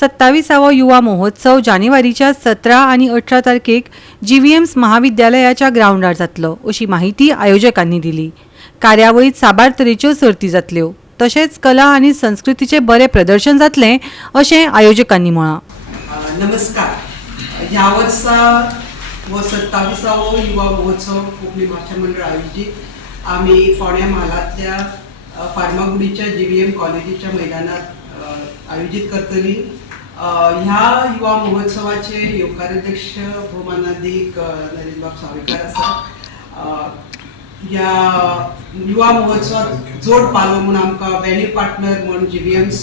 27वा युवा महोत्सव जानेवारीच्या 17 आणि 18 तारखेक GVMS महाविद्यालयाच्या ग्राउंडार जातलो अशी माहिती आयोजकांनी दिली। कार्यावळीत साबार तरेच्यो सर्ती जातल्यो, तशेंच कला आणि संस्कृतीचे बरे प्रदर्शन जातले अशें आयोजकांनी म्हळां। नमस्कार। ह्या वर्सा वो 27वो युवा महोत्सव कोंकणी भाषा मंडळ आयोजित आम्ही फोंड्या म्हालांतल्या फार्मागुडीच्या GVM कॉलेजीच्या मैदानात आयोजित करतली। ह्या युवा महोत्सवाचे योगकाराध्यक्ष भौमानाधिक नरेंद्रबाब सावयकार आसा। ह्या युवा महोत्सवात जोड पालो म्हणून आमकां वेन्यू पार्टनर म्हणून GVMS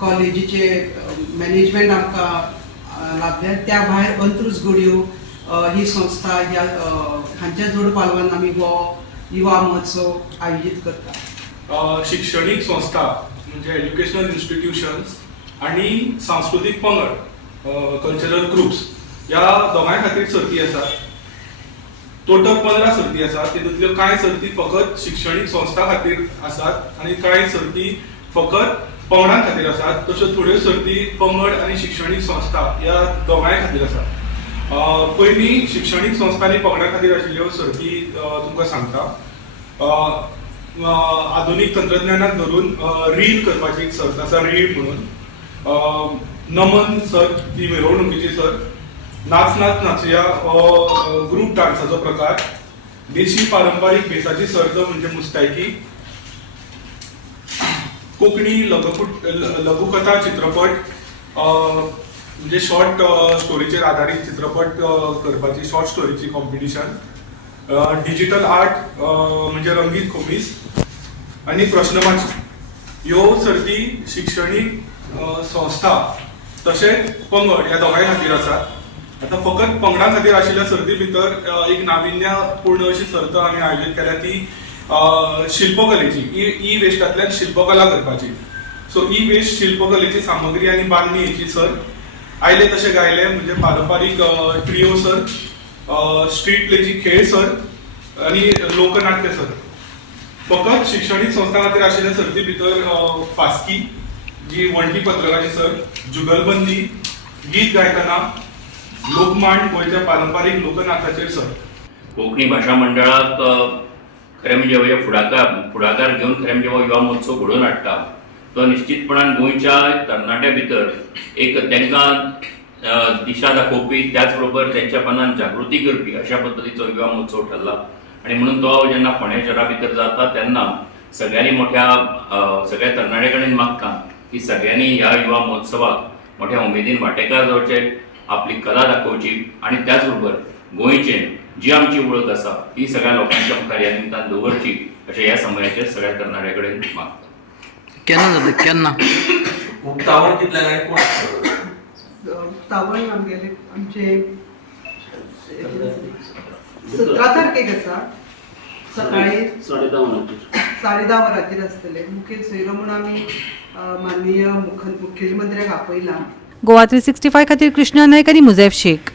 कॉलेजीचे मॅनेजमेंट आमकां लाभल्या। त्या भायर अंत्रुज घडयो ही संस्था हांच्या जोड पालवान आमी हो युवा महोत्सव आयोजित करता। शिक्षणीक संस्था म्हणजे एज्युकेशनल इन्स्टिट्यूशन्स आणि सांस्कृतिक पंगड कल्चरल ग्रुप्स ह्या दोगांय खातीर सर्ती आसात। टोटल 15 सर्ती आसात। तितूंतल्यो कांय सर्ती फकत शिक्षणीक संस्था खातीर आसात आणि कांय सर्ती फकत पंगडां खातीर आसात। तश्यो थोड्यो सर्ती पंगड आणि शिक्षणीक संस्था ह्या दोगांय खातीर आसात। पयलीं शिक्षणीक संस्था आनी पंगडां खातीर आशिल्ल्यो सर्ती तुमकां सांगता। आधुनीक तंत्रज्ञानाक धरून रील करपाची एक सर्त आसा, रील म्हणून। नमन सर्त ती मिरवणुकीची सर्त। नाच नाच नाचुया हो ग्रुप डान्साचो प्रकार। देशी पारंपारीक भेसाची सर्त म्हणजे मुस्तायकी। कोंकणी लघुकथा चित्रपट म्हणजे शॉर्ट स्टोरीचेर आधारीत चित्रपट करपाची शॉर्ट स्टोरीची कॉम्पिटिशन। डिजिटल आर्ट म्हणजे रंगीत खोमीस आणि प्रश्नमंच ह्यो सर्ती शिक्षणीक संस्था तशेंच पंगड ह्या दोगांय खातीर आसात। आता फकत पंगडां खातीर आशिल्ल्या सर्ती भितर एक नाविन्यपूर्ण अशी सर्त आमी आयोजीत केल्या ती शिल्पकलेची। ई वेस्टांतल्यान शिल्पकला करपाची। सो ई वेस्ट शिल्पकलेची सामग्री आनी बांदणी हेची सर्त। आयले तशें गायले म्हणजे पारंपारीक ट्रिओ सर्त, स्ट्रीट प्लेची खेळ सर्त आणि लोकनाट्य सर्त। फकत शिक्षणीक संस्था खातीर आशिल्ल्या सर्ती भितर फास्की जी वणटी पत्रकाची सर्त, जुगलबंदी, गीत गायतना, लोकमांड गोंयच्या पारंपारीक लोकनाचाचेर सर्त। कोंकणी भाषा मंडळाक खरें म्हणजे फुडाकार घेवन खरें म्हणजे हो युवा महोत्सव घडोवन हाडटा तो निश्चितपणान गोंयच्या तरणाट्या भितर एक तांकां दिशा दाखोवपी त्याच बरोबर त्यांच्या मनान जागृती करपी अशा पद्दतीचो युवा महोत्सव ठरला। आणि म्हणून तो जेन्ना फोंड्या शहरा भितर जाता तेन्ना सगळ्यांनी सगळ्या तरणाट्या कडेन मागता की सगळ्यांनी ह्या युवा महोत्सवाक मोठ्या उमेदीन वांटेकार जावचे, आपली कला दाखोवची आणि त्याच बरोबर गोंयचें जी आमची वळख आसा ती सगळ्या लोकांच्या मुखार ह्या निमतान दवरची अशें ह्या समयाचेर सगळ्या तरणाट्या कडेन मागता। केन्ना जाता केन्ना उक्तावण कितल्याक आनी कोण उक्तावण आमचे 17 तारखेक आसा। सकाळी 10:30 वरांचेर आसतले। मुखेल सोयरो म्हणून आमी माननीय मुख्यमंत्र्याक आपयला। गोवा 365 खातीर कृष्णा नायक आनी मुझैफ शेख।